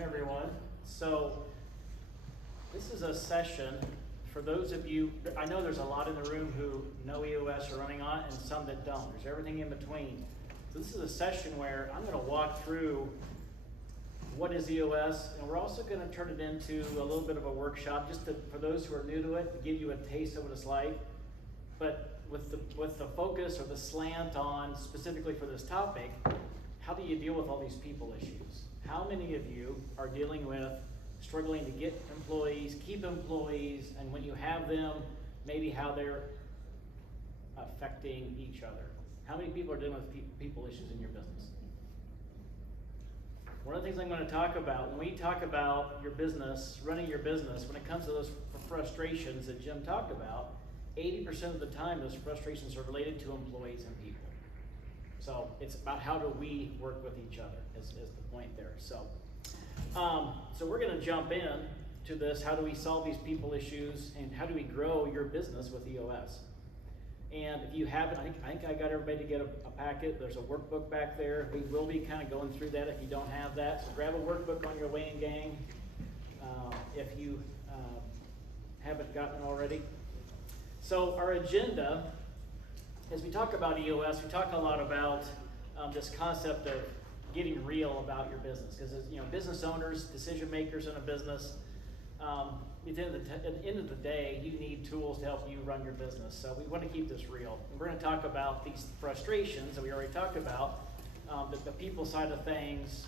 afternoon, everyone. So this is a session for those of you, I know there's a lot in the room who know EOS are running on it and some that don't. There's everything in between. So this is a session where I'm going to walk through what is EOS, and we're also going to turn it into a little bit of a workshop just for those who are new to it, to give you a taste of what it's like. But with the focus or the slant on specifically for this topic, how do you deal with all these people issues? How many of you are dealing with struggling to get employees, keep employees, and when you have them, maybe how they're affecting each other? How many people are dealing with people issues in your business? One of the things I'm going to talk about, when we talk about your business, running your business, when it comes to those frustrations that Jim talked about, 80% of the time those frustrations are related to employees and people. So it's about how do we work with each other is the point there. So we're going to jump in to this. How do we solve these people issues, and how do we grow your business with EOS? And if you haven't, I think I got everybody to get a packet. There's a workbook back there. We will be kind of going through that if you don't have that. So grab a workbook on your way in, gang, if you haven't gotten it already. So our agenda, as we talk about EOS, we talk a lot about this concept of getting real about your business, because business owners, decision makers in a business, at the end of the day, you need tools to help you run your business. So we want to keep this real. And we're going to talk about these frustrations that we already talked about, the people side of things,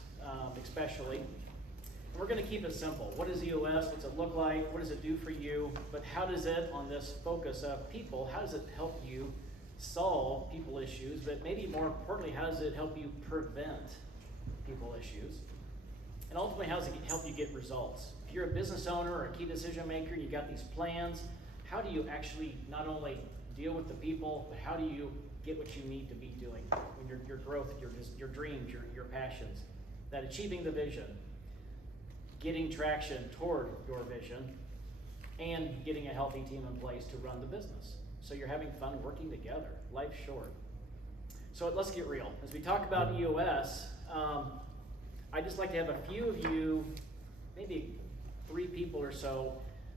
especially. And we're going to keep it simple. What is EOS? What's it look like? What does it do for you? But how does it, on this focus of people, how does it help you solve people issues? But maybe more importantly, how does it help you prevent people issues? And ultimately, how does it help you get results? If you're a business owner or a key decision maker and you got these plans, how do you actually not only deal with the people, but how do you get what you need to be doing when your growth, your dreams, your passions, that achieving the vision, getting traction toward your vision, and getting a healthy team in place to run the business. So you're having fun working together. Life's short. So let's get real. As we talk about EOS, I'd just like to have a few of you, maybe 3 people or so,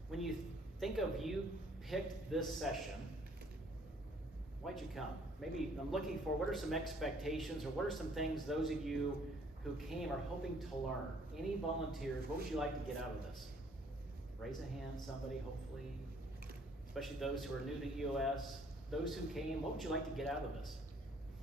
when you think of you picked this session, why'd you come? Maybe I'm looking for what are some expectations or what are some things those of you who came are hoping to learn. Any volunteers, what would you like to get out of this? Raise a hand, somebody, hopefully, especially those who are new to EOS. Those who came, what would you like to get out of this?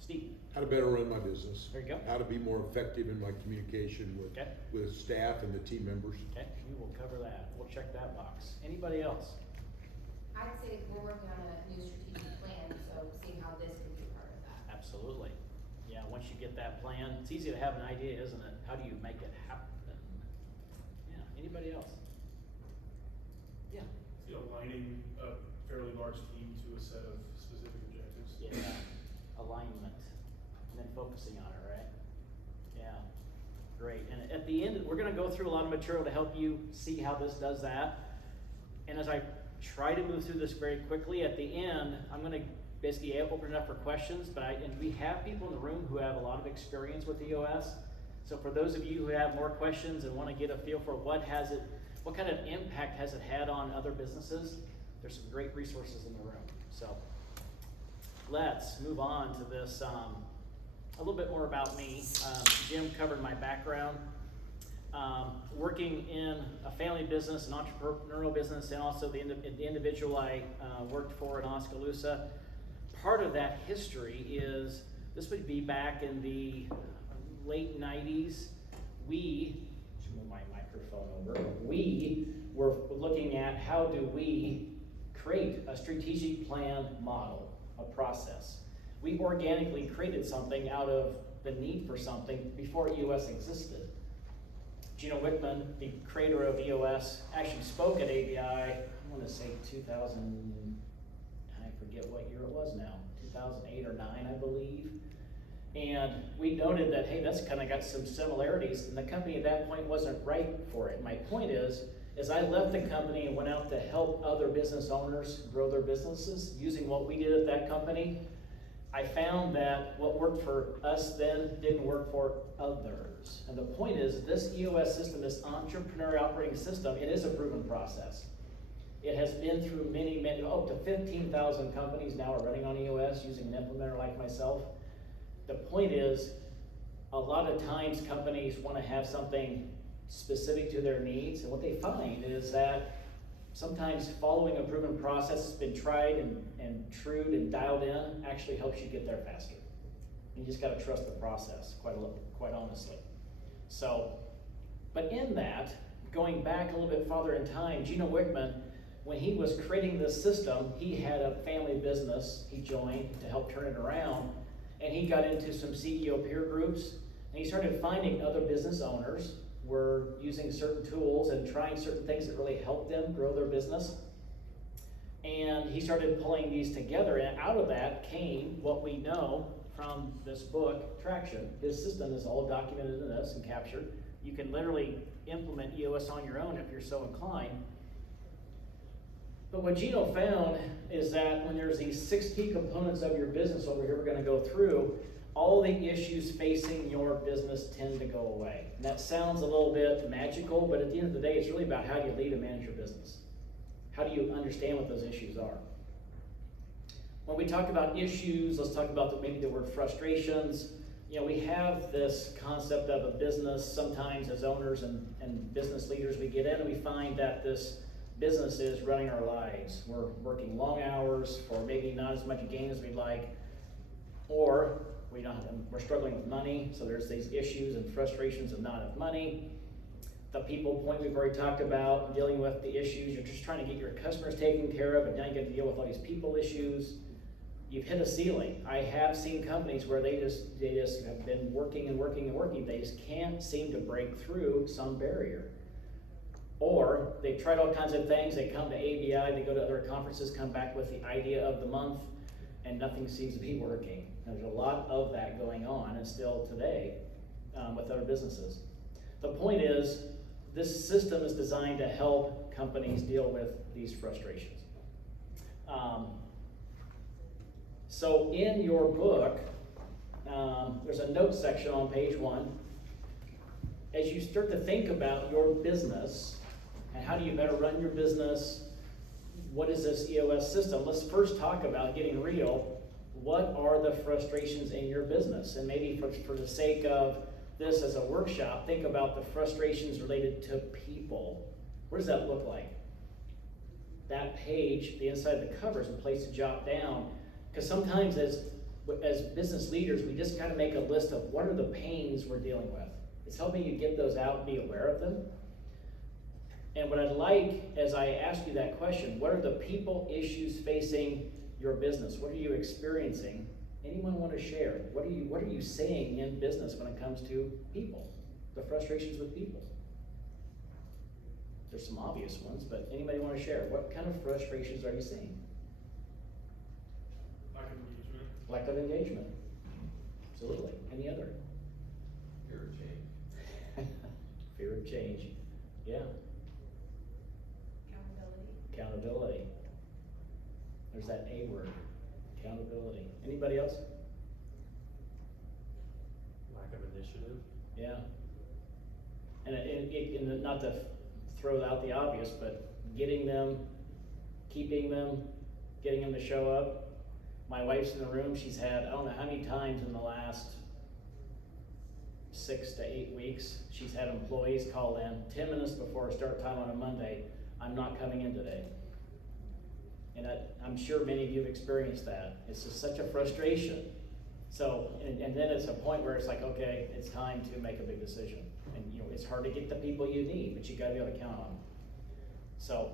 Steve. How to better run my business. There you go. How to be more effective in my communication with staff and the team members. Okay, we will cover that. We'll check that box. Anybody else? I'd say we're working on a new strategic plan, so seeing how this can be part of that. Absolutely. Yeah, once you get that plan, it's easy to have an idea, isn't it? How do you make it happen? Yeah, anybody else? Yeah. See, aligning a fairly large team to a set of specific objectives. Yeah, alignment, and then focusing on it, right? Yeah, great. And at the end, we're gonna go through a lot of material to help you see how this does that. And as I try to move through this very quickly, at the end, I'm gonna basically open it up for questions, and we have people in the room who have a lot of experience with EOS. So for those of you who have more questions and wanna get a feel for what kind of impact has it had on other businesses, there's some great resources in the room. So let's move on to this, a little bit more about me. Jim covered my background. Working in a family business, an entrepreneurial business, and also the individual I worked for in Oskaloosa. Part of that history is, this would be back in the late 90s. Move my microphone over. We were looking at how do we create a strategic plan model, a process. We organically created something out of the need for something before EOS existed. Gino Wickman, the creator of EOS, actually spoke at ABI, I want to say 2000, I forget what year it was now, 2008 or 9, I believe. And we noted that, hey, that's kind of got some similarities, and the company at that point wasn't right for it. My point is I left the company and went out to help other business owners grow their businesses using what we did at that company. I found that what worked for us then didn't work for others. years. And the point is, this EOS system, this entrepreneurial operating system, it is a proven process. It has been through many, up to 15,000 companies now are running on EOS using an implementer like myself. The point is, a lot of times companies want to have something specific to their needs, and what they find is that sometimes following a proven process that's been tried and trued and dialed in actually helps you get there faster. You just gotta trust the process, quite honestly. So, but in that, going back a little bit farther in time, Gino Wickman, when he was creating this system, he had a family business he joined to help turn it around, and he got into some CEO peer groups, and he started finding other business owners were using certain tools and trying certain things that really helped them grow their business. And he started pulling these together, and out of that came what we know from this book, Traction. His system is all documented in this and captured. You can literally implement EOS on your own if you're so inclined. But what Gino found is that when there's these 6 key components of your business over here we're gonna go through, all the issues facing your business tend to go away. And that sounds a little bit magical, but at the end of the day, it's really about how do you lead and manage your business. How do you understand what those issues are? When we talk about issues, let's talk about maybe the word frustrations. You know, we have this concept of a business. Sometimes as owners and business leaders, we get in and we find that this business is running our lives. We're working long hours for maybe not as much gain as we'd like, or we're struggling with money, so there's these issues and frustrations of not enough money. The people point we've already talked about, dealing with the issues. You're just trying to get your customers taken care of, but now you get to deal with all these people issues. You've hit a ceiling. I have seen companies where they just have been working and working and working. They just can't seem to break through some barrier. Or they've tried all kinds of things. They come to ABI, they go to other conferences, come back with the idea of the month, and nothing seems to be working. There's a lot of that going on, and still today with other businesses. The point is, this system is designed to help companies deal with these frustrations. So in your book, there's a notes section on page 1. As you start to think about your business and how do you better run your business, what is this EOS system? Let's first talk about getting real. What are the frustrations in your business? And maybe for the sake of this as a workshop, think about the frustrations related to people. What does that look like? That page, the inside of the cover, is a place to jot down. Because sometimes as business leaders, we just gotta make a list of what are the pains we're dealing with. It's helping you get those out and be aware of them. And what I'd like, as I ask you that question, what are the people issues facing your business? What are you experiencing? Anyone want to share? What are you saying in business when it comes to people? The frustrations with people. There's some obvious ones, but anybody want to share? What kind of frustrations are you seeing? Lack of engagement. Lack of engagement. Absolutely. Any other? Fear of change. Fear of change. Yeah. Accountability. There's that A word. Accountability. Anybody else? Lack of initiative. Yeah. And not to throw out the obvious, but getting them, keeping them, getting them to show up. My wife's in the room. She's had, I don't know how many times in the last 6 to 8 weeks, she's had employees call in 10 minutes before start time on a Monday, I'm not coming in today. And I'm sure many of you have experienced that. It's just such a frustration. So, and then it's a point where it's like, okay, it's time to make a big decision. And it's hard to get the people you need, but you gotta be able to count on them. So,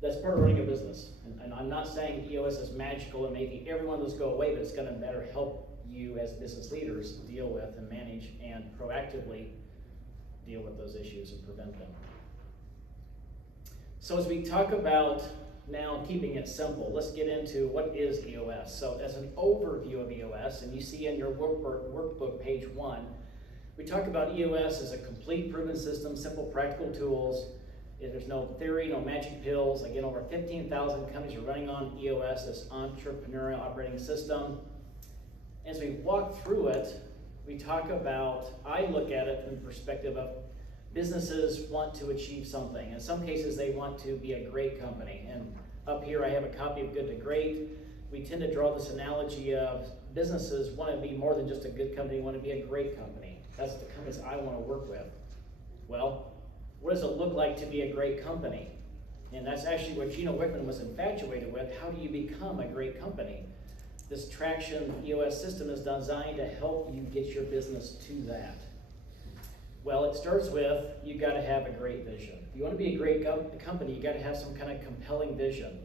that's part of running a business. And I'm not saying EOS is magical and making every one of those go away, but it's gonna better help you as business leaders deal with and manage and proactively deal with those issues and prevent them. So as we talk about now keeping it simple, let's get into what is EOS. So as an overview of EOS, and you see in your workbook page 1, we talk about EOS as a complete proven system, simple practical tools. There's no theory, no magic pills. Again, over 15,000 companies are running on EOS, this entrepreneurial operating system. As we walk through it, we talk about, I look at it from the perspective of businesses want to achieve something. In some cases, they want to be a great company. And up here, I have a copy of Good to Great. We tend to draw this analogy of businesses want to be more than just a good company, want to be a great company. That's the companies I want to work with. Well, what does it look like to be a great company? And that's actually what Gino Wickman was infatuated with. How do you become a great company? This Traction EOS system is designed to help you get your business to that. Well, it starts with, you got to have a great vision. If you want to be a great company, you got to have some kind of compelling vision.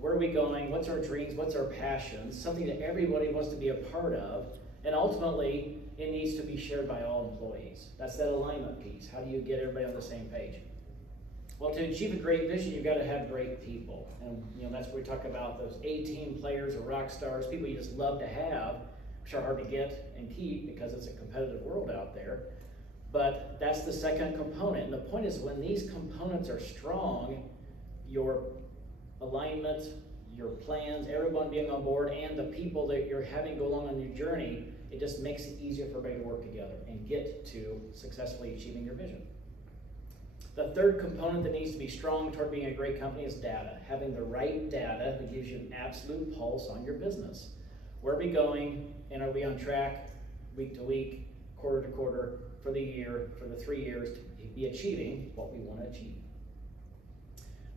Where are we going? What's our dreams? What's our passions? Something that everybody wants to be a part of. And ultimately, it needs to be shared by all employees. That's that alignment piece. How do you get everybody on the same page? Well, to achieve a great vision, you've got to have great people. And that's where we talk about those A-team players or rock stars, people you just love to have, which are hard to get and keep because it's a competitive world out there. But that's the second component. And the point is, when these components are strong, your alignment, your plans, everyone being on board, and the people that you're having go along on your journey, it just makes it easier for everybody to work together and get to successfully achieving your vision. The third component that needs to be strong toward being a great company is data. Having the right data that gives you an absolute pulse on your business. Where are we going, and are we on track week to week, quarter to quarter, for the year, for the 3 years, to be achieving what we want to achieve?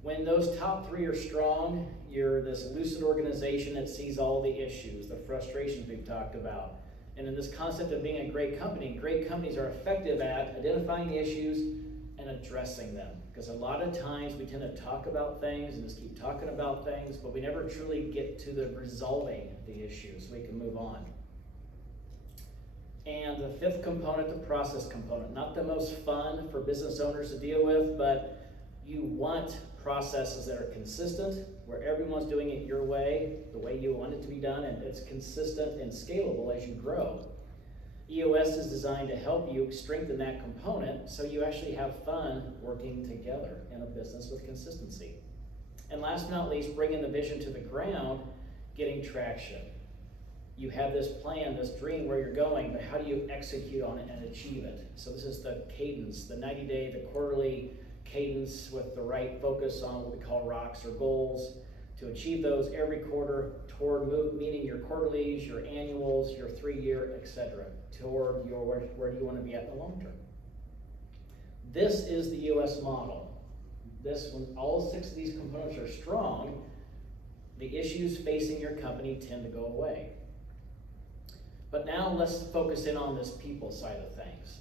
When those top three are strong, you're this lucid organization that sees all the issues, the frustrations we've talked about. And in this concept of being a great companies are effective at identifying the issues and addressing them. Because a lot of times we tend to talk about things and just keep talking about things, but we never truly get to the resolving the issues so we can move on. And the fifth component, the process component. Not the most fun for business owners to deal with, but you want processes that are consistent, where everyone's doing it your way, the way you want it to be done, and it's consistent and scalable as you grow. EOS is designed to help you strengthen that component so you actually have fun working together in a business with consistency. And last but not least, bringing the vision to the ground, getting traction. You have this plan, this dream where you're going, but how do you execute on it and achieve it? So this is the cadence, the 90-day, the quarterly cadence with the right focus on what we call rocks or goals to achieve those every quarter toward meeting your quarterlies, your annuals, your 3-year, etc. Toward your where do you want to be at in the long term. This is the EOS model. When all 6 of these components are strong, the issues facing your company tend to go away. But now let's focus in on this people side of things.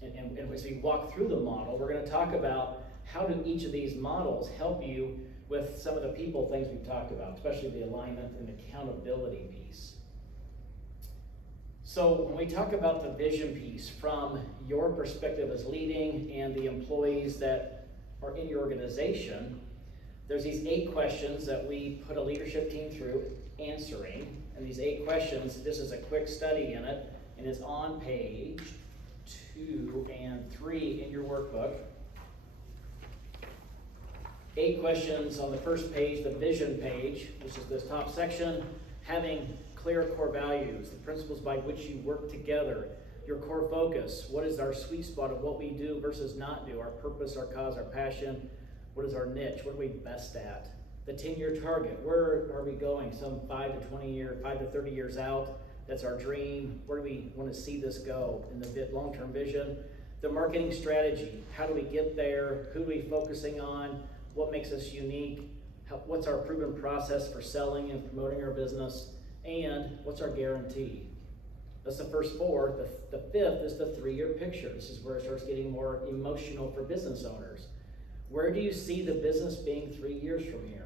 And as we walk through the model, we're going to talk about how do each of these models help you with some of the people things we've talked about, especially the alignment and accountability piece. So when we talk about the vision piece from your perspective as leading and the employees that are in your organization, there's these 8 questions that we put a leadership team through answering. And these 8 questions, this is a quick study in it, and it's on page 2 and 3 in your workbook. 8 questions on the first page, the vision page, which is this top section, having clear core values, the principles by which you work together, your core focus, what is our sweet spot of what we do versus not do, our purpose, our cause, our passion, what is our niche, what are we best at, the 10-year target, where are we going, some 5 to 30 years out, that's our dream, where do we want to see this go in the long-term vision, the marketing strategy, how do we get there, who are we focusing on, what makes us unique, what's our proven process for selling and promoting our business, and what's our guarantee. That's the first 4. The 5th is the 3-year picture. This is where it starts getting more emotional for business owners. Where do you see the business being 3 years from here?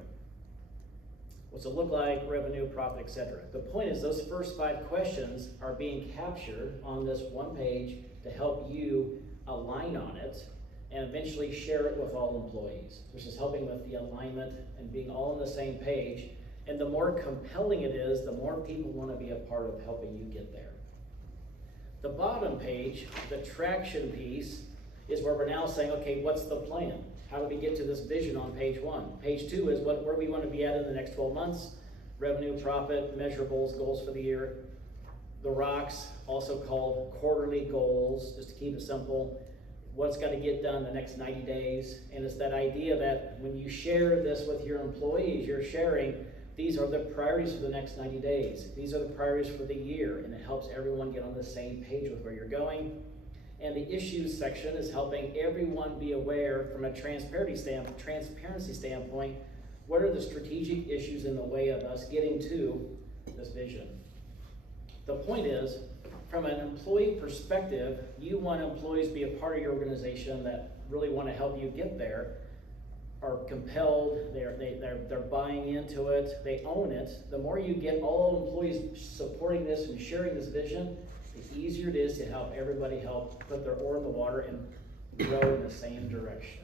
What's it look like, revenue, profit, etc. The point is those first 5 questions are being captured on this one page to help you align on it and eventually share it with all employees, which is helping with the alignment and being all on the same page. And the more compelling it is, the more people want to be a part of helping you get there. The bottom page, the traction piece, is where we're now saying, okay, what's the plan? How do we get to this vision on page 1? Page 2 is where we want to be at in the next 12 months, revenue, profit, measurables, goals for the year. the rocks, also called quarterly goals, just to keep it simple. What's got to get done the next 90 days. And it's that idea that when you share this with your employees, you're sharing, these are the priorities for the next 90 days. These are the priorities for the year, and it helps everyone get on the same page with where you're going. And the issues section is helping everyone be aware from a transparency standpoint, what are the strategic issues in the way of us getting to this vision. The point is, from an employee perspective, you want employees to be a part of your organization that really want to help you get there, are compelled, they're buying into it, they own it. The more you get all employees supporting this and sharing this vision, the easier it is to help everybody help put their oar in the water and grow in the same direction.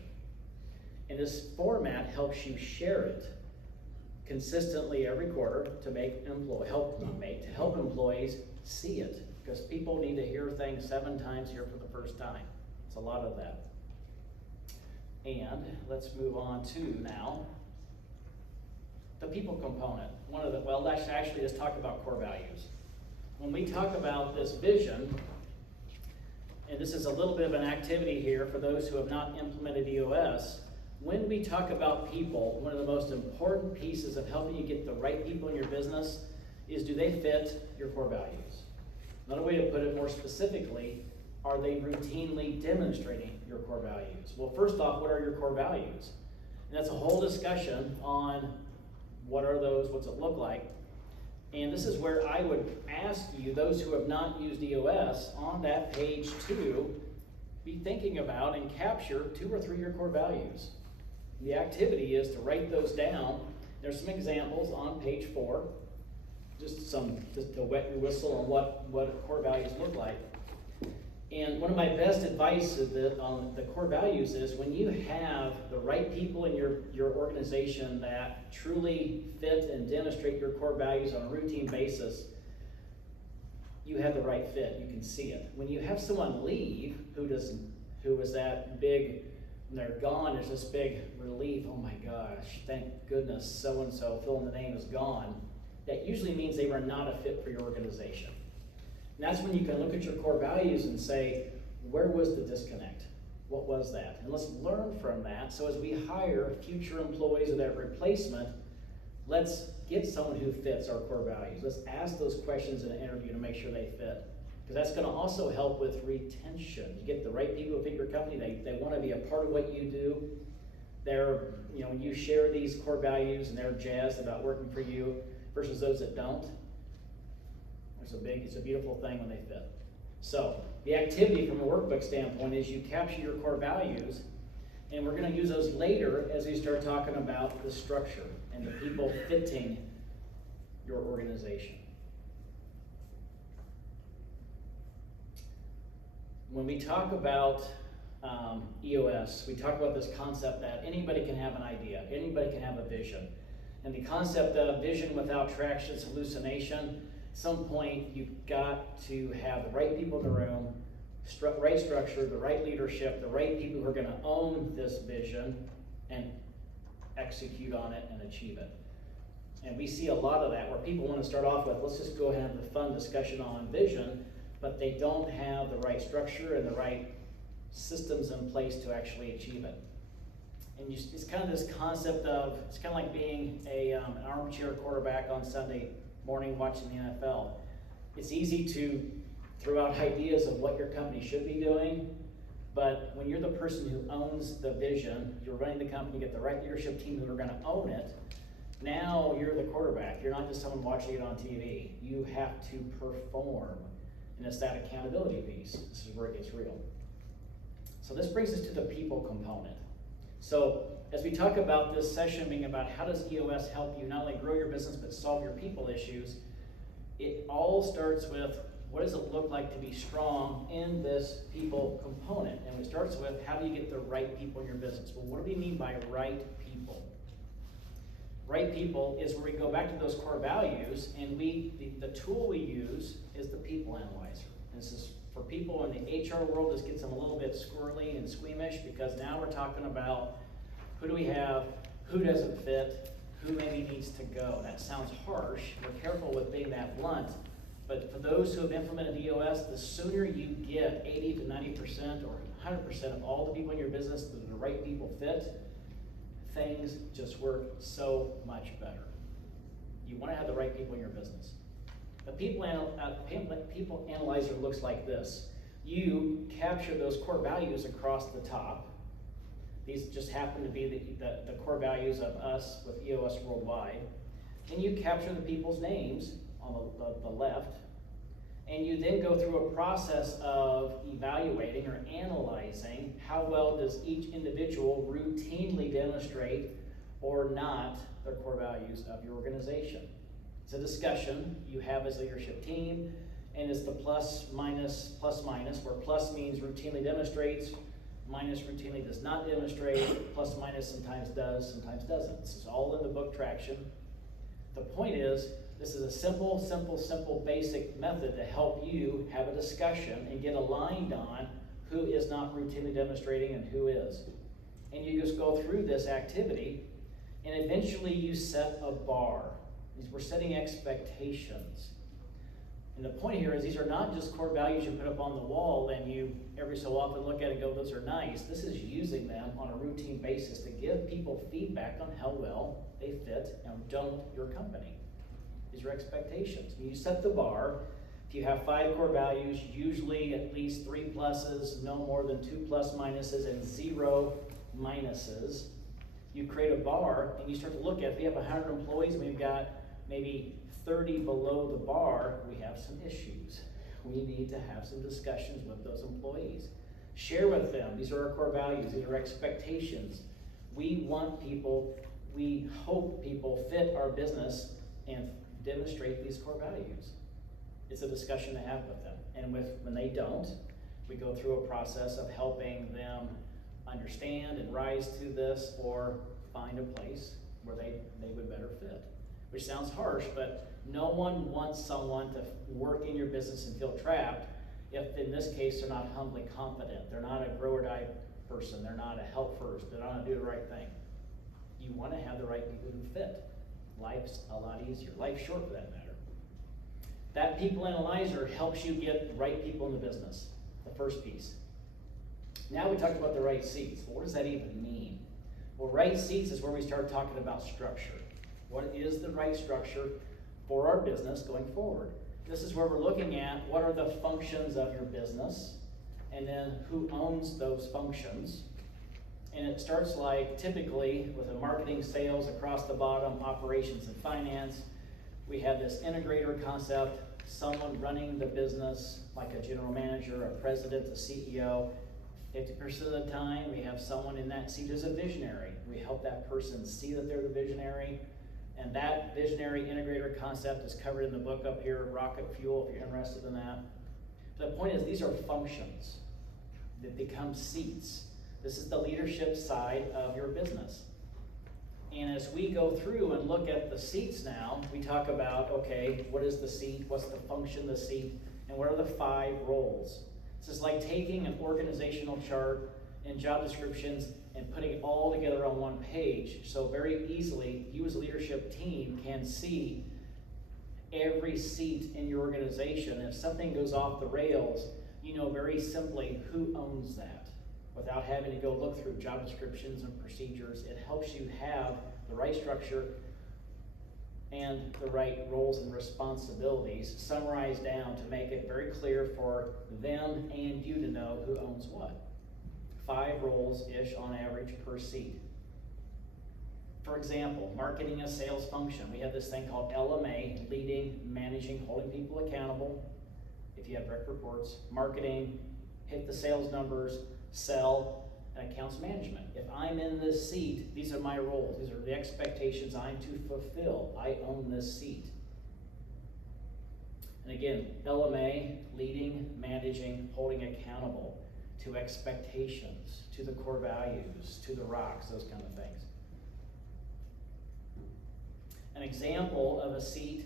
And this format helps you share it consistently every quarter to help employees see it, because people need to hear things 7 times here for the first time. It's a lot of that. And let's move on to now the people component. Let's actually just talk about core values. When we talk about this vision, and this is a little bit of an activity here for those who have not implemented EOS, when we talk about people, one of the most important pieces of helping you get the right people in your business is, do they fit your core values? Another way to put it more specifically, are they routinely demonstrating your core values? Well, first off, what are your core values? And that's a whole discussion on what are those, what's it look like? And this is where I would ask you, those who have not used EOS, on that page 2, be thinking about and capture 2 or 3 of your core values. The activity is to write those down. There's some examples on page 4, just to wet your whistle on what core values look like. And one of my best advice is that on the core values is, when you have the right people in your organization that truly fit and demonstrate your core values on a routine basis, you have the right fit, you can see it. When you have someone leave who was that big, when they're gone, there's this big relief, oh my gosh, thank goodness so-and-so, fill in the name, is gone. That usually means they were not a fit for your organization. And that's when you can look at your core values and say, where was the disconnect? What was that? And let's learn from that. So as we hire future employees or that replacement, let's get someone who fits our core values. Let's ask those questions in an interview to make sure they fit. Because that's going to also help with retention. You get the right people who fit your company, they want to be a part of what you do. When you share these core values and they're jazzed about working for you versus those that don't, it's a beautiful thing when they fit. So the activity from a workbook standpoint is you capture your core values, and we're going to use those later as we start talking about the structure and the people fitting your organization. When we talk about EOS, we talk about this concept that anybody can have an idea, anybody can have a vision. And the concept of vision without traction is hallucination. At some point, you've got to have the right people in the room, right structure, the right leadership, the right people who are going to own this vision and execute on it and achieve it. And we see a lot of that where people want to start off with, let's just go ahead and have a fun discussion on vision, but they don't have the right structure and the right systems in place to actually achieve it. And it's kind of this concept of, it's kind of like being an armchair quarterback on Sunday morning watching the NFL. It's easy to throw out ideas of what your company should be doing, but when you're the person who owns the vision, you're running the company, you get the right leadership team who are going to own it, now you're the quarterback. You're not just someone watching it on TV. You have to perform, and it's that accountability piece. This is where it gets real. So this brings us to the people component. So as we talk about this session being about how does EOS help you not only grow your business but solve your people issues, it all starts with, what does it look like to be strong in this people component? And it starts with, how do you get the right people in your business? Well, what do we mean by right people? Right people is where we go back to those core values, and the tool we use is the people analyzer. And this is for people in the HR world. This gets them a little bit squirrely and squeamish, because now we're talking about who do we have, who doesn't fit, who maybe needs to go. That sounds harsh. We're careful with being that blunt, But for those who have implemented EOS, the sooner you get 80 to 90% or 100% of all the people in your business that the right people fit, things just work so much better. You want to have the right people in your business. The people analyzer looks like this. You capture those core values across the top. These just happen to be the core values of us with EOS Worldwide. And you capture the people's names on the left. And you then go through a process of evaluating or analyzing how well does each individual routinely demonstrate or not their core values of your organization. It's a discussion you have as a leadership team, and it's the plus, minus, where plus means routinely demonstrates, minus routinely does not demonstrate, plus, minus sometimes does, sometimes doesn't. This is all in the book Traction. The point is, this is a simple, basic method to help you have a discussion and get aligned on who is not routinely demonstrating and who is. And you just go through this activity, and eventually you set a bar. We're setting expectations. And the point here is these are not just core values you put up on the wall and you every so often look at it and go, those are nice. This is using them on a routine basis to give people feedback on how well they fit and don't your company. These are expectations. When you set the bar, if you have 5 core values, usually at least 3 pluses, no more than 2 plus minuses, and 0 minuses, you create a bar and you start to look at, if we have 100 employees and we've got maybe 30 below the bar, we have some issues. We need to have some discussions with those employees. Share with them, these are our core values, these are expectations. We want people, we hope people fit our business and demonstrate these core values. It's a discussion to have with them. And when they don't, we go through a process of helping them understand and rise to this or find a place where they would better fit. Which sounds harsh, but no one wants someone to work in your business and feel trapped if, in this case, they're not humbly confident. They're not a grow or die person. They're not a help first. They're not a do the right thing. You want to have the right people who fit. Life's a lot easier. Life's short for that matter. That people analyzer helps you get the right people in the business, the first piece. Now we talked about the right seats. Well, what does that even mean? Well, right seats is where we start talking about structure. What is the right structure for our business going forward? This is where we're looking at what are the functions of your business, and then who owns those functions. And it starts like typically with a marketing, sales across the bottom, operations and finance. We have this integrator concept, someone running the business like a general manager, a president, a CEO. 50% of the time, we have someone in that seat as a visionary. We help that person see that they're the visionary. And that visionary integrator concept is covered in the book up here, Rocket Fuel, if you're interested in that. The point is, these are functions that become seats. This is the leadership side of your business. And as we go through and look at the seats now, we talk about, okay, what is the seat? What's the function of the seat? And what are the 5 roles? This is like taking an organizational chart and job descriptions and putting it all together on one page. So very easily, you as a leadership team can see every seat in your organization. If something goes off the rails, you know very simply who owns that without having to go look through job descriptions and procedures. It helps you have the right structure and the right roles and responsibilities summarized down to make it very clear for them and you to know who owns what. 5 roles-ish on average per seat. For example, marketing a sales function. We have this thing called LMA, leading, managing, holding people accountable. If you have direct reports, marketing, hit the sales numbers, sell, and accounts management. If I'm in this seat, these are my roles. These are the expectations I'm to fulfill. I own this seat. And again, LMA, leading, managing, holding accountable to expectations, to the core values, to the rocks, those kind of things. An example of a seat,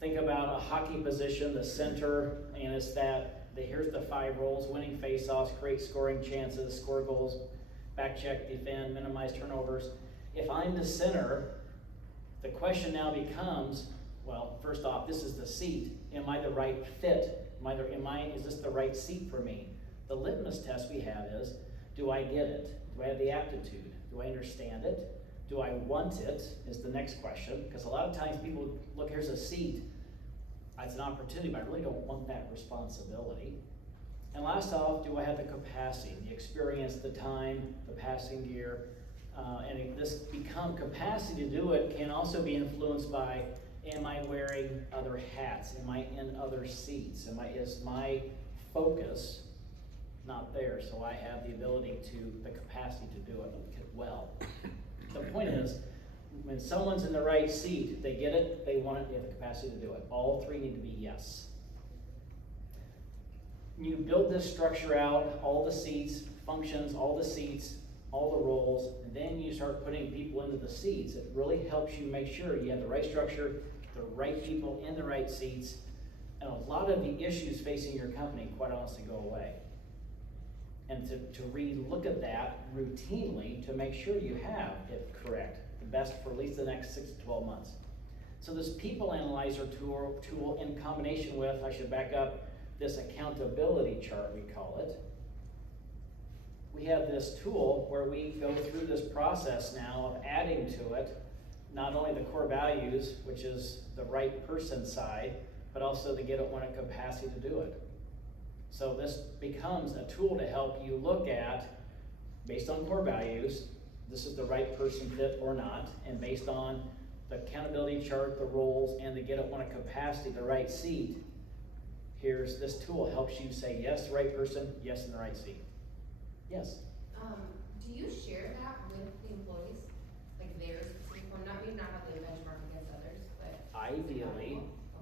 think about a hockey position, the center, and it's that, here's the 5 roles: winning face-offs, create scoring chances, score goals, back check, defend, minimize turnovers. If I'm the center, the question now becomes, Well, first off, this is the seat. Am I the right fit? Is this the right seat for me? The litmus test we have is, do I get it? Do I have the aptitude? Do I understand it? Do I want it? Is the next question. Because a lot of times people look, here's a seat. It's an opportunity, but I really don't want that responsibility. And last off, do I have the capacity, the experience, the time, the passing gear? And this capacity to do it can also be influenced by, am I wearing other hats? Am I in other seats? Is my focus not there? So I have the ability the capacity to do it well. The point is, when someone's in the right seat, they get it, they want it, they have the capacity to do it. All three need to be yes. You build this structure out, all the seats, functions, all the seats, all the roles, and then you start putting people into the seats. It really helps you make sure you have the right structure, the right people in the right seats, and a lot of the issues facing your company, quite honestly, go away. And to re-look at that routinely to make sure you have it correct, the best for at least the next 6 to 12 months. So this people analyzer tool in combination with, I should back up, this accountability chart, we call it. We have this tool where we go through this process now of adding to it not only the core values, which is the right person side, but also the get it, want it capacity to do it. So this becomes a tool to help you look at, based on core values, this is the right person fit or not, and based on the accountability chart, the roles, and the get it, want it capacity, the right seat, here's this tool helps you say yes, right person, yes in the right seat. Yes? Do you share that with the employees? Like their specific form, maybe not how they benchmark against others, but.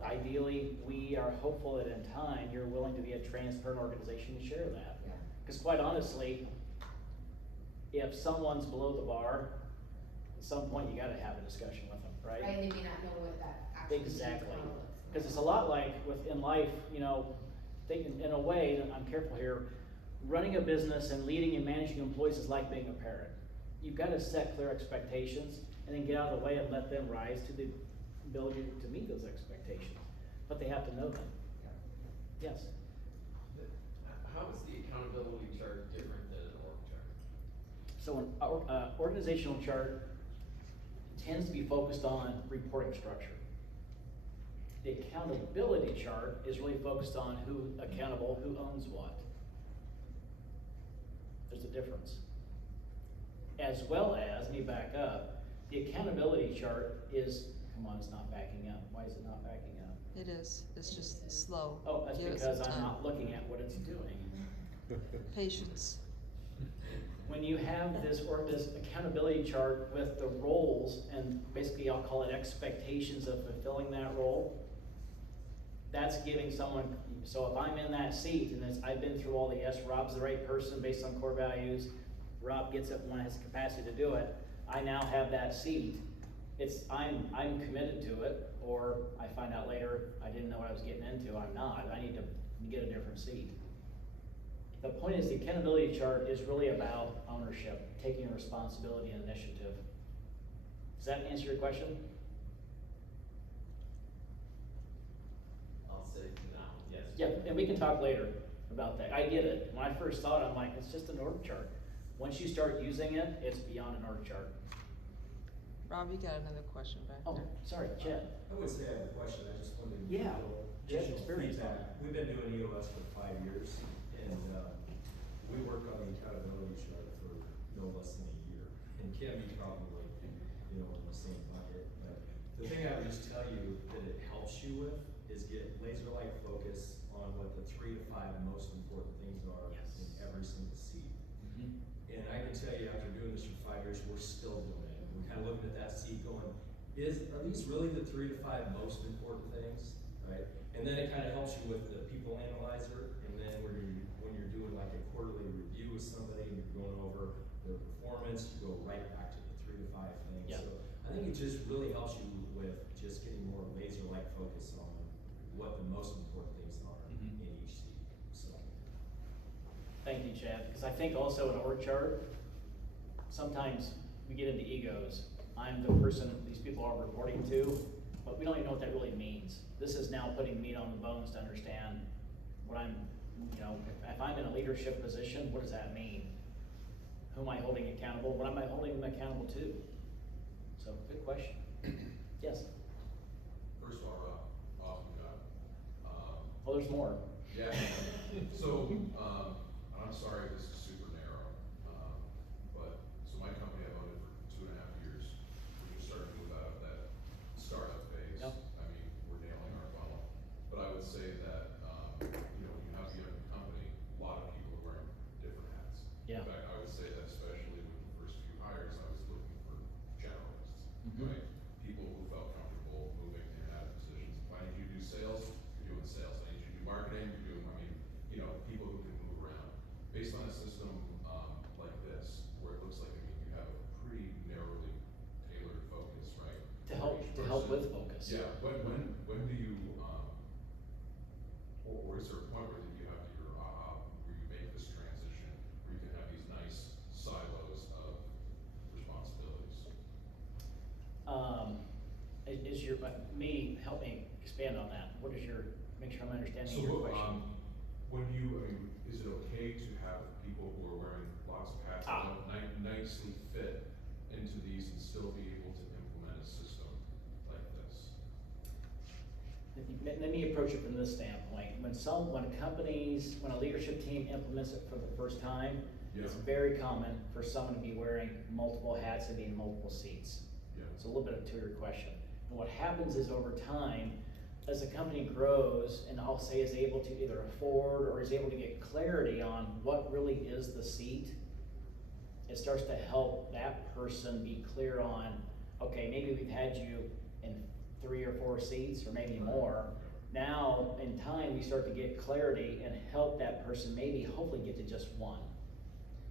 Ideally, we are hopeful that in time, you're willing to be a transparent organization to share that. Yeah. Because quite honestly, if someone's below the bar, at some point you gotta have a discussion with them, right? Right, and they may not know what that actually means or Exactly. how it looks. Because it's a lot like in life, thinking in a way, and I'm careful here, running a business and leading and managing employees is like being a parent. You've got to set clear expectations and then get out of the way and let them rise to the ability to meet those expectations. But they have to know them. Yes? How is the accountability chart different than an org chart? So an organizational chart tends to be focused on reporting structure. The accountability chart is really focused on who accountable, who owns what. There's a difference. As well as, let me back up, the accountability chart is, come on, it's not backing up. Why is it not backing up? It is, it's just slow. Oh, that's Give it because some I'm time. not looking at what it's doing. Patience. When you have this accountability chart with the roles, and basically I'll call it expectations of fulfilling that role, that's giving someone, so if I'm in that seat and I've been through all the yes, Rob's the right person based on core values, Rob gets it when has the capacity to do it, I now have that seat. I'm committed to it, or I find out later I didn't know what I was getting into, I'm not, I need to get a different seat. The point is the accountability chart is really about ownership, taking responsibility and initiative. Does that answer your question? I'll say no, yes. Yeah, and we can talk later about that. I get it. When I first saw it, I'm like, it's just an org chart. Once you start using it, it's beyond an org chart. Rob, you got another question back Oh, there. sorry, Chad. I would say I have a question, I just wanted to. Yeah, Jeff's Additional experience on feedback. We've been doing EOS for 5 years, and, we work on the accountability chart for no less than a year. And Kim, you probably, in the same bucket, but the thing I would just tell you that it helps you with is get laser-like focus on what the 3 to 5 most important things are Yes. in every single seat. And I can tell you, after doing this for 5 years, we're still doing it. We're kind of looking at that seat going, are these really the 3 to 5 most important things, right? And then it kind of helps you with the people analyzer, and then when you're doing like a quarterly review with somebody and you're going over their performance, you go right back to the 3 to 5 things. Yeah. So I think it just really helps you with just getting more laser-like focus on what the most important things are in each seat, so. Thank you, Chad. Because I think also an org chart, sometimes we get into egos. I'm the person these people are reporting to, but we don't even know what that really means. This is now putting meat on the bones to understand what I'm, if I'm in a leadership position, what does that mean? Who am I holding accountable? What am I holding them accountable to? So, good question. Yes? First of all, Rob, awesome job. Oh, there's more. Yeah, so, I'm sorry, this is super narrow, but, so my company, I've owned it for 2.5 years. We're just starting to move out of that startup phase. Yep. I mean, we're nailing our funnel, but I would say that, when you have a young company, a lot of people are wearing different hats. Yeah. In fact, I would say that especially with the first few hires, I was looking for generalists, Mhm. right? People who felt comfortable moving in and out of positions. If I need you to do sales, you're doing sales. I need you to do marketing, you're doing, people who can move around. Based on a system, like this, where it looks like, you have a pretty narrowly tailored focus, right? To help For each with person. focus. Yeah, when do you, or is there a point where you have to, where you make this transition, where you can have these nice silos of responsibilities? Help me expand on that. What is make sure I'm understanding So, your question. is it okay to have people who are wearing lots of hats that don't nicely fit into these and still be able to implement a system like this? Let me approach it from this standpoint. When a leadership team implements it for the first time, it's Yeah. very common for someone to be wearing multiple hats and be in multiple seats. Yeah. It's a little bit to your question. And what happens is over time, as the company grows, and I'll say is able to either afford or is able to get clarity on what really is the seat, it starts to help that person be clear on, okay, maybe we've had you in 3 or 4 seats, or maybe more. Now, in time, we start to get clarity and help that person maybe hopefully get to just one.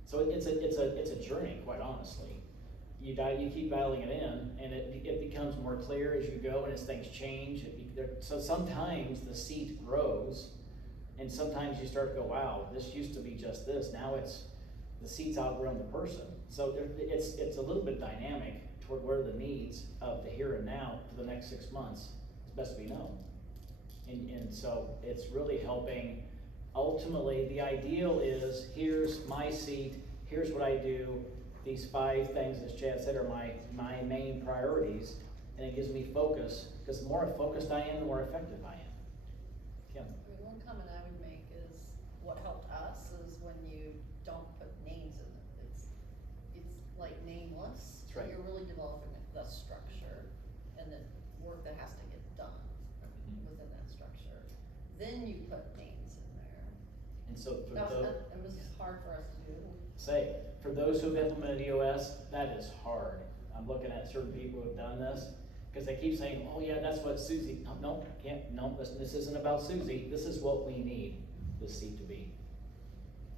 So it's a journey, quite honestly. You keep dialing it in, and it becomes more clear as you go, and as things change. So sometimes the seat grows, and sometimes you start to go, wow, this used to be just this. Now the seat's outgrown the person. So it's a little bit dynamic toward where the needs of the here and now for the next 6 months is best to be known. And so it's really helping. Ultimately, the ideal is, here's my seat, here's what I do. These 5 things, as Chad said, are my main priorities, and it gives me focus, because the more focused I am, the more effective I am. Kim? One comment I would make is, what helped us is when you don't put names in it. It's like nameless. That's right. So you're really developing the structure and the work that has to get done within that structure. Then you put names in there. And so for It was hard for us to do. for those who've implemented EOS, that is hard. I'm looking at certain people who've done this, because they keep saying, oh yeah, that's what Susie, no, this isn't about Susie, this is what we need this seat to be.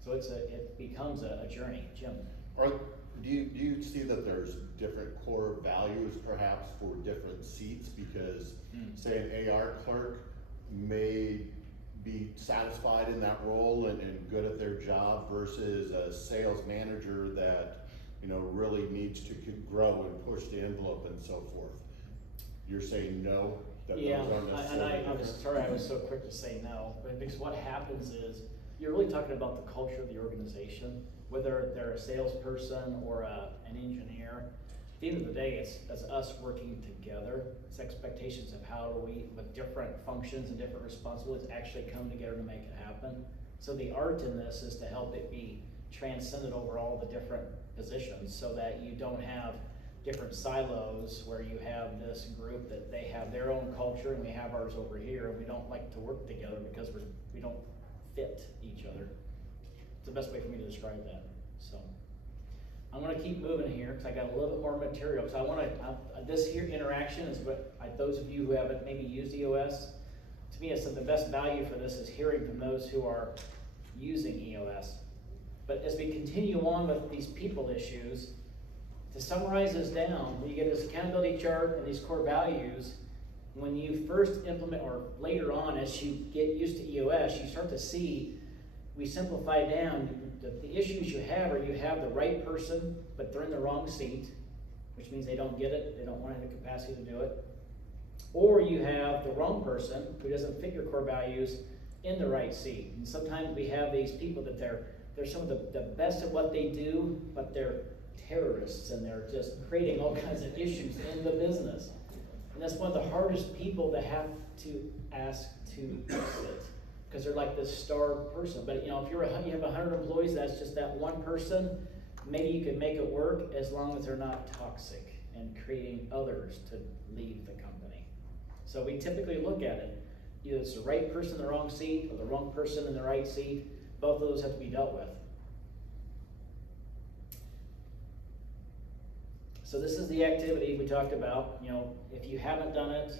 So it becomes a journey. Jim? Do you see that there's different core values perhaps for different seats? Because say an AR clerk may be satisfied in that role and good at their job versus a sales manager that, really needs to grow and push the envelope and so forth. You're saying no? That those aren't necessarily I was different? sorry I was so quick to say no, but because what happens is, you're really talking about the culture of the organization, whether they're a salesperson or an engineer. At the end of the day, it's us working together. It's expectations of how do we, with different functions and different responsibilities, actually come together to make it happen. So the art in this is to help it be transcended over all the different positions, so that you don't have different silos where you have this group that they have their own culture and we have ours over here, and we don't like to work together because we don't fit each other. It's the best way for me to describe that. So I'm gonna keep moving here because I got a little bit more material. So this here interaction is what, those of you who haven't maybe used EOS, to me it's the best value for this is hearing from those who are using EOS. But as we continue on with these people issues, to summarize this down, you get this accountability chart and these core values. When you first implement, or later on as you get used to EOS, you start to see, we simplify down the issues you have are you have the right person, but they're in the wrong seat, which means they don't get it, they don't want to have the capacity to do it. Or you have the wrong person who doesn't fit your core values in the right seat. And sometimes we have these people that they're some of the best at what they do, but they're terrorists and they're just creating all kinds of issues in the business. And that's one of the hardest people to have to ask to exit, because they're like this star person. But you know, if you have 100 employees, that's just that one person. Maybe you can make it work as long as they're not toxic and creating others to leave the company. So we typically look at it. Either it's the right person in the wrong seat or the wrong person in the right seat. Both of those have to be dealt with. So this is the activity we talked about. You know, if you haven't done it,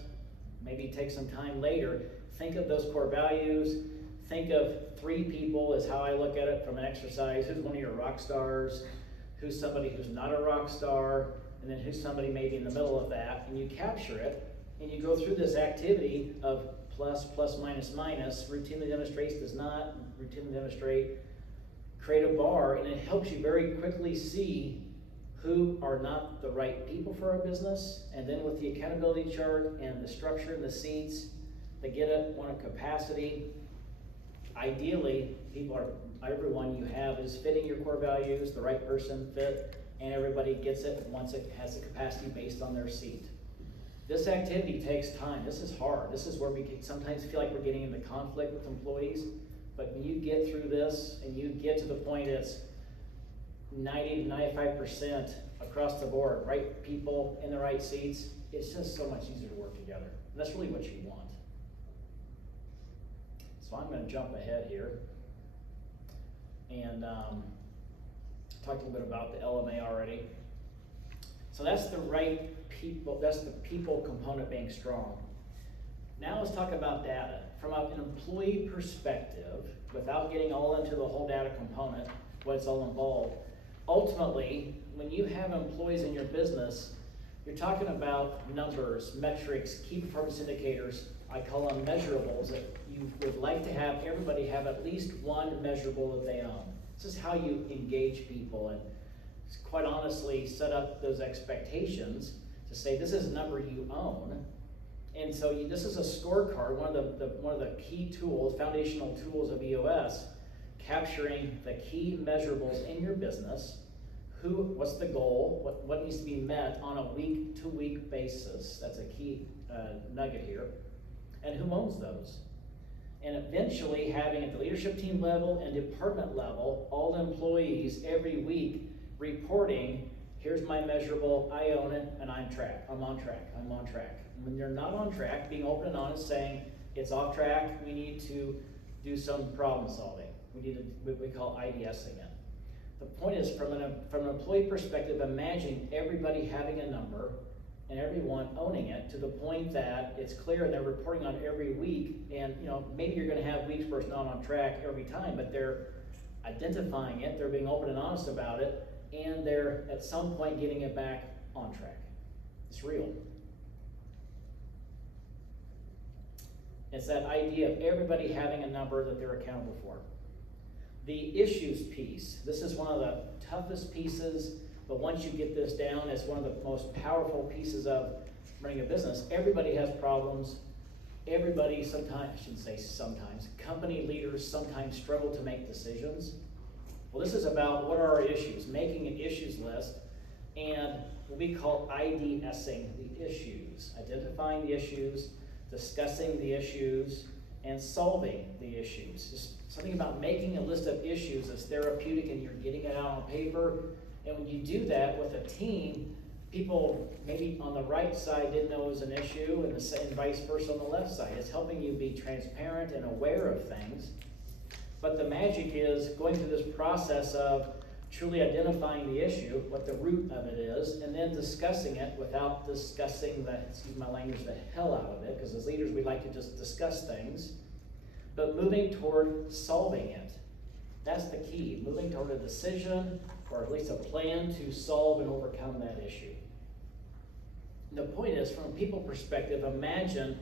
maybe take some time later. Think of those core values. Think of 3 people is how I look at it from an exercise. Who's one of your rock stars? Who's somebody who's not a rock star? And then who's somebody maybe in the middle of that? And you capture it, and you go through this activity of plus, minus, routinely demonstrates, does not, routinely demonstrate, create a bar, and it helps you very quickly see who are not the right people for our business. And then with the accountability chart and the structure and the seats, they get it, want a capacity. Ideally, everyone you have is fitting your core values, the right person fit, and everybody gets it once it has the capacity based on their seat. This activity takes time. This is hard. This is where we sometimes feel like we're getting into conflict with employees. But when you get through this and you get to the point it's 90 to 95% across the board, right people in the right seats, it's just so much easier to work together. And that's really what you want. So I'm going to jump ahead here and talk a little bit about the LMA already. So that's the right people, that's the people component being strong. Now let's talk about data. From an employee perspective, without getting all into the whole data component, what's all involved, ultimately, when you have employees in your business, you're talking about numbers, metrics, key performance indicators. I call them measurables that you would like to have everybody have at least one measurable that they own. This is how you engage people and quite honestly set up those expectations to say this is a number you own. And so this is a scorecard, one of the key tools, foundational tools of EOS, capturing the key measurables in your business. What's the goal? What needs to be met on a week-to-week basis? That's a key nugget here. And who owns those? And eventually having at the leadership team level and department level, all employees every week reporting, here's my measurable, I own it, and I'm on track. And when you're not on track, being open and honest, saying it's off track, we need to do some problem solving. We need to, what we call IDSing it. The point is, from an employee perspective, imagine everybody having a number and everyone owning it to the point that it's clear and they're reporting on every week. And maybe you're going to have weeks where it's not on track every time, but they're identifying it, they're being open and honest about it, and they're at some point getting it back on track. It's real. It's that idea of everybody having a number that they're accountable for. The issues piece, this is one of the toughest pieces, but once you get this down, it's one of the most powerful pieces of running a business. Everybody has problems. Everybody sometimes, I shouldn't say sometimes, company leaders sometimes struggle to make decisions. Well, this is about what are our issues, making an issues list, and what we call IDSing the issues, identifying the issues, discussing the issues, and solving the issues. Just something about making a list of issues is therapeutic and you're getting it out on paper. And when you do that with a team, people maybe on the right side didn't know it was an issue, and vice versa on the left side. It's helping you be transparent and aware of things. But the magic is going through this process of truly identifying the issue, what the root of it is, and then discussing it without discussing excuse my language, the hell out of it, because as leaders we like to just discuss things, but moving toward solving it. That's the key, moving toward a decision or at least a plan to solve and overcome that issue. And the point is, from a people perspective, imagine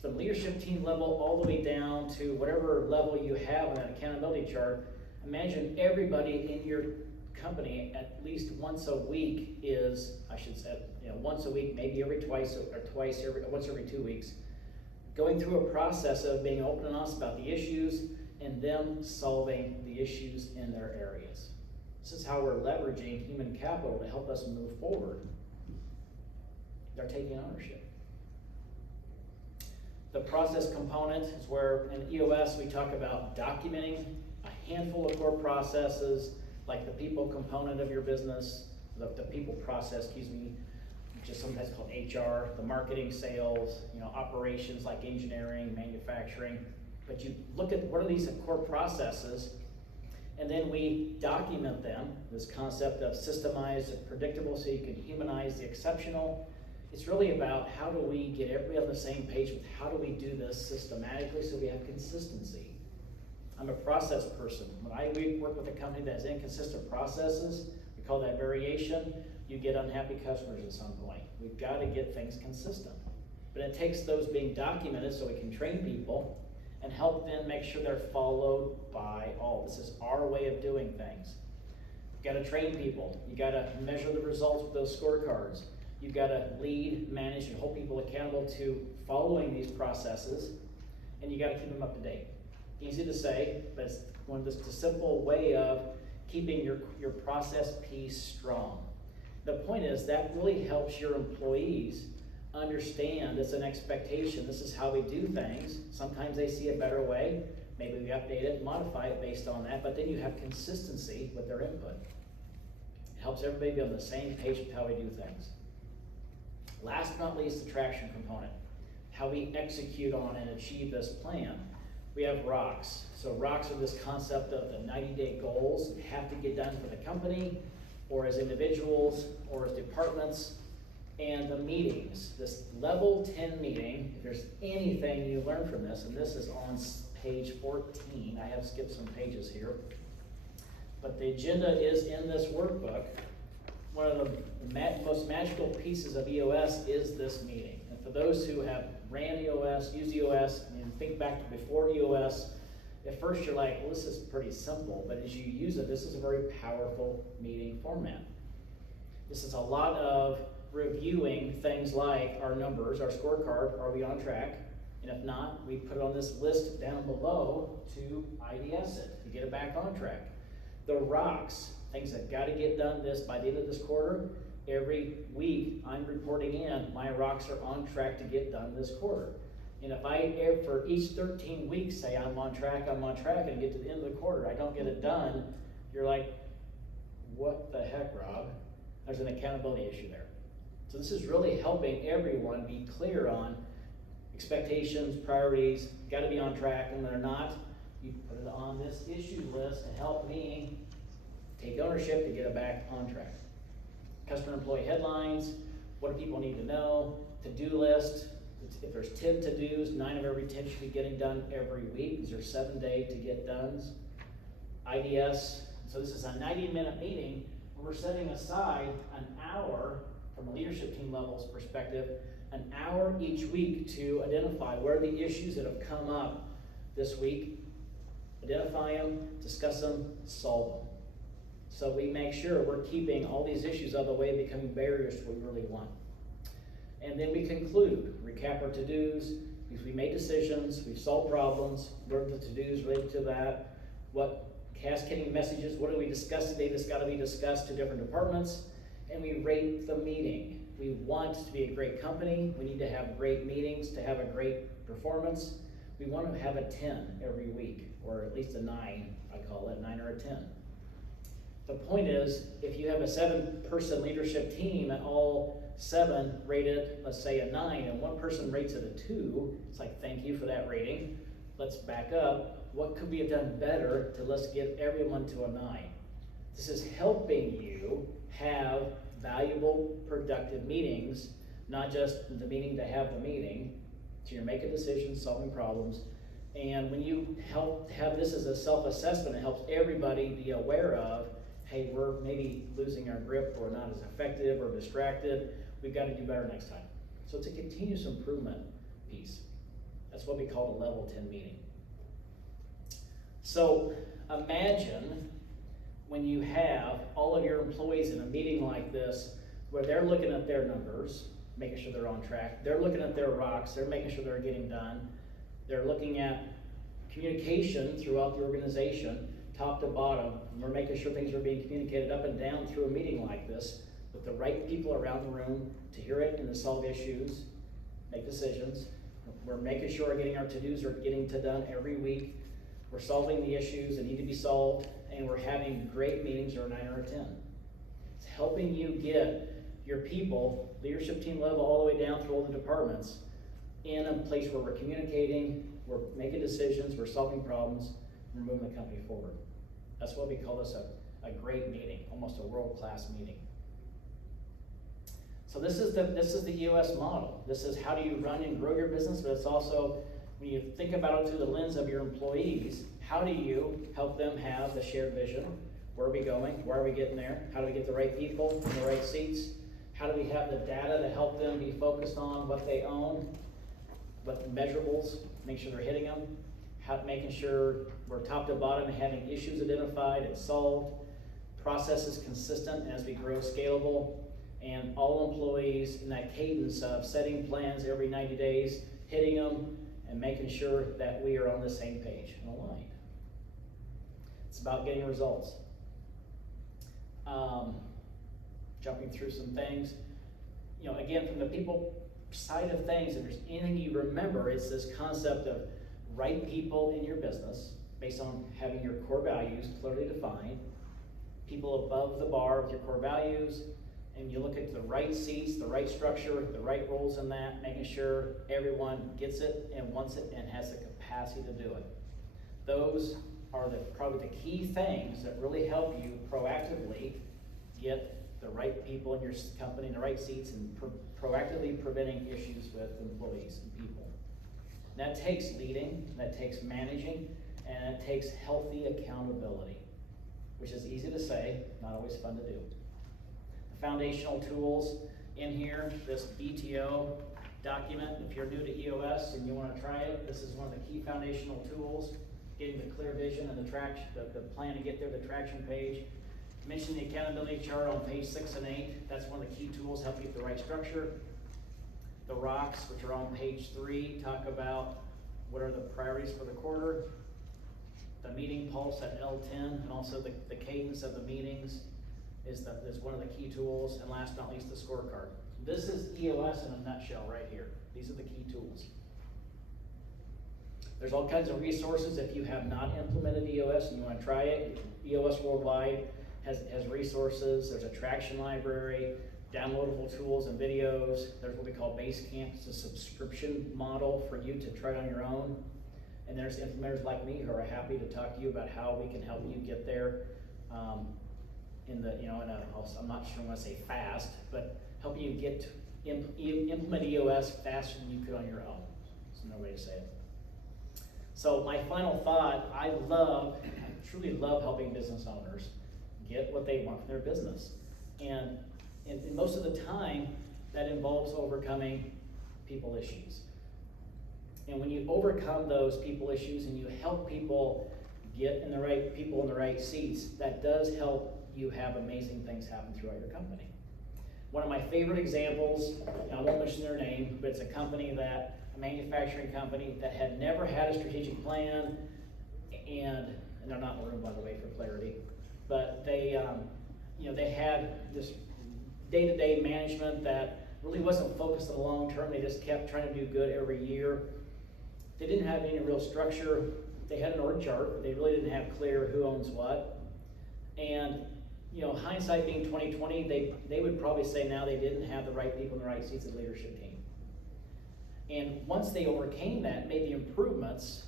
from leadership team level all the way down to whatever level you have on that accountability chart, imagine everybody in your company at least once a week is, I should say, once a week, maybe once every 2 weeks, going through a process of being open and honest about the issues and them solving the issues in their areas. This is how we're leveraging human capital to help us move forward. They're taking ownership. The process component is where in EOS we talk about documenting a handful of core processes, like the people component of your business, the people process, which is sometimes called HR, the marketing, sales, operations like engineering, manufacturing. But you look at what are these core processes, and then we document them, this concept of systemized and predictable, so you can humanize the exceptional. It's really about how do we get everybody on the same page with how do we do this systematically so we have consistency. I'm a process person. When we work with a company that has inconsistent processes, we call that variation, you get unhappy customers at some point. We've got to get things consistent. But it takes those being documented so we can train people and help them make sure they're followed by all. This is our way of doing things. You've got to train people. You got to measure the results with those scorecards. You've got to lead, manage, and hold people accountable to following these processes, and you got to keep them up to date. Easy to say, but it's a simple way of keeping your process piece strong. The point is that really helps your employees understand it's an expectation. This is how we do things. Sometimes they see a better way. Maybe we update it, modify it based on that, but then you have consistency with their input. It helps everybody be on the same page with how we do things. Last but not least, the traction component. How we execute on and achieve this plan. We have rocks. So rocks are this concept of the 90-day goals that have to get done for the company, or as individuals, or as departments. And the meetings, this level 10 meeting, if there's anything you learn from this, and this is on page 14, I have skipped some pages here, but the agenda is in this workbook. One of the most magical pieces of EOS is this meeting. And for those who have ran EOS, used EOS, and think back to before EOS, at first you're like, well, this is pretty simple, but as you use it, this is a very powerful meeting format. This is a lot of reviewing things like our numbers, our scorecard, are we on track? And if not, we put it on this list down below to IDS it, to get it back on track. The rocks, things that got to get done by the end of this quarter. Every week I'm reporting in, my rocks are on track to get done this quarter. And if for each 13 weeks say I'm on track, and get to the end of the quarter, I don't get it done, you're like, what the heck, Rob? There's an accountability issue there. So this is really helping everyone be clear on expectations, priorities, got to be on track, and they're not. You put it on this issue list to help me take ownership to get it back on track. Customer employee headlines, what do people need to know? To-do list, if there's 10 to-dos, 9 of every 10 should be getting done every week. These are 7-day to get done. IDS, so this is a 90-minute meeting where we're setting aside an hour from a leadership team level's perspective, an hour each week to identify what are the issues that have come up this week, identify them, discuss them, solve them. So we make sure we're keeping all these issues out of the way, becoming barriers to what we really want. And then we conclude, recap our to-dos, we made decisions, we've solved problems, what are the to-dos related to that, what cascading messages, what do we discuss today that's got to be discussed to different departments, and we rate the meeting. We want to be a great company, we need to have great meetings to have a great performance. We want to have a 10 every week, or at least a 9, I call it, 9 or a 10. The point is, if you have a 7-person leadership team and all 7 rated, let's say a 9, and one person rates it a 2, it's like, thank you for that rating. Let's back up. What could we have done better to let's get everyone to a 9? This is helping you have valuable, productive meetings, not just the meeting to have the meeting. So you're making decisions, solving problems. And when you help have this as a self-assessment, it helps everybody be aware of, hey, we're maybe losing our grip or not as effective or distracted. We've got to do better next time. So it's a continuous improvement piece. That's what we call a level 10 meeting. So imagine when you have all of your employees in a meeting like this, where they're looking at their numbers, making sure they're on track, they're looking at their rocks, they're making sure they're getting done, they're looking at communication throughout the organization, top to bottom, and we're making sure things are being communicated up and down through a meeting like this, with the right people around the room to hear it and to solve issues, make decisions. We're making sure we're getting our to-dos are getting done every week. We're solving the issues that need to be solved, and we're having great meetings, or a 9 or a 10. It's helping you get your people, leadership team level, all the way down through all the departments, in a place where we're communicating, we're making decisions, we're solving problems, we're moving the company forward. That's why we call this a great meeting, almost a world-class meeting. So this is the EOS model. This is how do you run and grow your business, but it's also, when you think about it through the lens of your employees, how do you help them have the shared vision? Where are we going? Why are we getting there? How do we get the right people in the right seats? How do we have the data to help them be focused on what they own, what the measurables, make sure they're hitting them, making sure we're top to bottom, having issues identified and solved, processes consistent as we grow scalable, and all employees in that cadence of setting plans every 90 days, hitting them, and making sure that we are on the same page and aligned. It's about getting results. Jumping through some things, again, from the people side of things, if there's anything you remember, it's this concept of right people in your business based on having your core values clearly defined, people above the bar with your core values, and you look at the right seats, the right structure, the right roles in that, making sure everyone gets it and wants it and has the capacity to do it. Those are probably the key things that really help you proactively get the right people in your company in the right seats and proactively preventing issues with employees and people. And that takes leading, that takes managing, and it takes healthy accountability, which is easy to say, not always fun to do. The foundational tools in here, this BTO document, if you're new to EOS and you want to try it, this is one of the key foundational tools, getting the clear vision and the plan to get there, the traction page. Mention the accountability chart on page 6 and 8. That's one of the key tools, help you get the right structure. The rocks, which are on page 3, talk about what are the priorities for the quarter. The meeting pulse at L10, and also the cadence of the meetings is one of the key tools. And last but not least, the scorecard. This is EOS in a nutshell right here. These are the key tools. There's all kinds of resources if you have not implemented EOS and you want to try it. EOS Worldwide has resources. There's a traction library, downloadable tools and videos. There's what we call Basecamp. It's a subscription model for you to try it on your own. And there's implementers like me who are happy to talk to you about how we can help you get there. I'm not sure I want to say fast, but helping you get to implement EOS faster than you could on your own. That's another way to say it. So my final thought, I truly love helping business owners get what they want from their business. And most of the time, that involves overcoming people issues. And when you overcome those people issues and you help people get in the right seats, that does help you have amazing things happen throughout your company. One of my favorite examples, and I won't mention their name, but it's a manufacturing company that had never had a strategic plan, and they're not in the room, by the way, for clarity, but they had this day-to-day management that really wasn't focused on the long term. They just kept trying to do good every year. They didn't have any real structure. They had an org chart, but they really didn't have clear who owns what. And hindsight being 2020, they would probably say now they didn't have the right people in the right seats of the leadership team. And once they overcame that, made the improvements,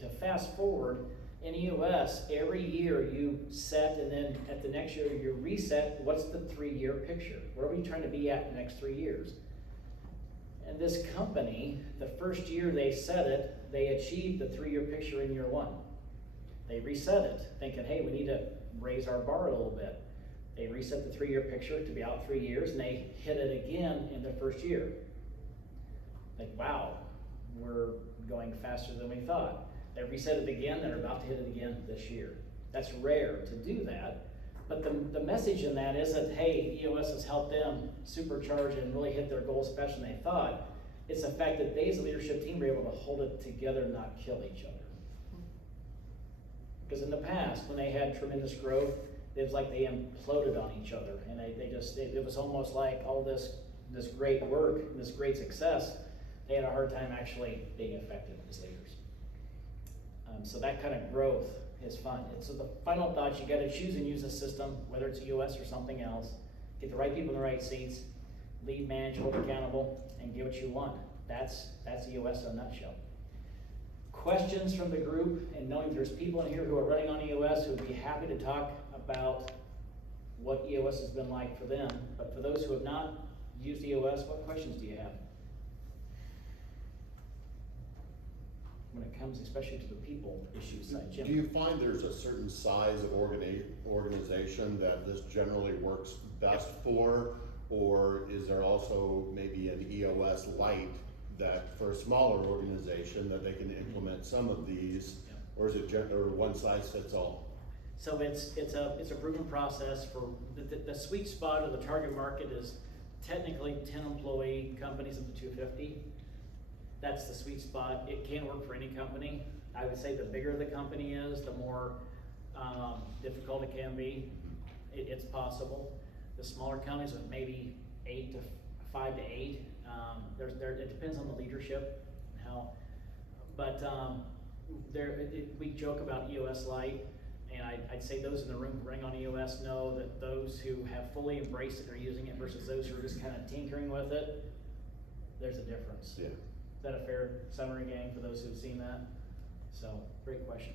to fast forward, in EOS, every year you set, and then at the next year you reset, what's the 3-year picture? Where are we trying to be at the next 3 years? And this company, the first year they set it, they achieved the 3-year picture in year 1. They reset it, thinking, hey, we need to raise our bar a little bit. They reset the 3-year picture to be out 3 years, and they hit it again in the first year. Like, wow, we're going faster than we thought. They reset it again, they're about to hit it again this year. That's rare to do that, But the message in that isn't, hey, EOS has helped them supercharge and really hit their goals faster than they thought. It's the fact that they as a leadership team were able to hold it together and not kill each other. Because in the past, when they had tremendous growth, it was like they imploded on each other, and it was almost like all this great work, and this great success, they had a hard time actually being effective as leaders. So that kind of growth is fun. So the final thoughts, you gotta choose and use a system, whether it's EOS or something else, get the right people in the right seats, lead, manage, hold accountable, and get what you want. That's EOS in a nutshell. Questions from the group, and knowing there's people in here who are running on EOS who would be happy to talk about what EOS has been like for them. But for those who have not used EOS, what questions do you have? When it comes especially to the people issue side, Jim. Do you find there's a certain size of organization that this generally works best for? Or is there also maybe an EOS light that for a smaller organization that they can implement some of these? Yeah. Or is it or one size fits all? So it's a proven process for the sweet spot of the target market is technically 10 employee companies up to 250. That's the sweet spot. It can work for any company. I would say the bigger the company is, the more difficult it can be. It's possible. The smaller companies with maybe 5 to 8. It depends on the leadership and how. But we joke about EOS Lite, and I'd say those in the room running on EOS know that those who have fully embraced it are using it versus those who are just kind of tinkering with it. There's a difference. Yeah. Is that a fair summary, gang, for those who've seen that? So, great question.